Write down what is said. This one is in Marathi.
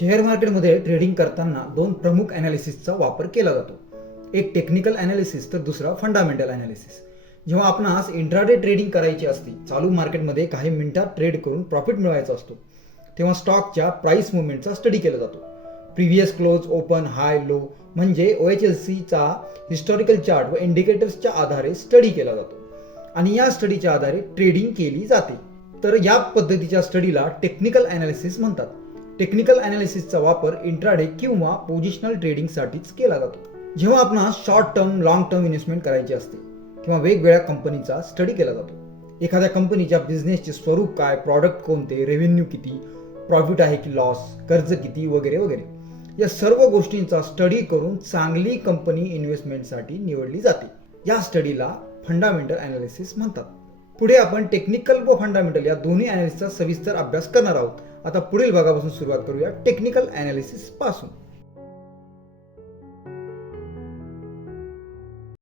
शेअर मार्केटमध्ये ट्रेडिंग करताना दोन प्रमुख ॲनालिसिसचा वापर केला जातो. एक टेक्निकल ॲनालिसिस तर दुसरा फंडामेंटल ॲनालिसिस. जेव्हा आपणास इंट्राडे ट्रेडिंग करायची असते, चालू मार्केटमध्ये काही मिनिटात ट्रेड करून प्रॉफिट मिळवायचा असतो, तेव्हा स्टॉकच्या प्राइस मुवमेंटचा स्टडी केला जातो. प्रिव्हियस क्लोज, ओपन, हाय, लो म्हणजे OHLCचा हिस्टॉरिकल चार्ट व इंडिकेटर्सच्या आधारे स्टडी केला जातो आणि या स्टडीच्या आधारे ट्रेडिंग केली जाते. तर या पद्धतीच्या स्टडीला टेक्निकल ॲनालिसिस म्हणतात. टेक्निकल ॲनालिसिसचा वापर इंट्राडे किंवा पोझिशनल ट्रेडिंगसाठीच केला जातो. जेव्हा आपणास short term, long term investment करायची असते किंवा वेगवेगळ्या कंपनीचा स्टडी केला जातो. एखाद्या कंपनीच्या बिझनेसचे स्वरूप काय, प्रॉडक्ट कोणते, रेव्हेन्यू किती, प्रॉफिट आहे की लॉस, कर्ज किती वगैरे वगैरे, या सर्व गोष्टींचा स्टडी करून चांगली कंपनी इन्व्हेस्टमेंटसाठी निवडली जाते. या स्टडीला फंडामेंटल ॲनालिसिस म्हणतात. पुढे आपण टेक्निकल व फंडामेंटल या दोन्ही ॲनालिसिसचा सविस्तर अभ्यास करणार आहोत. आता पुढील भागापासून सुरुवात करूया टेक्निकल ॲनालिसिस पासून.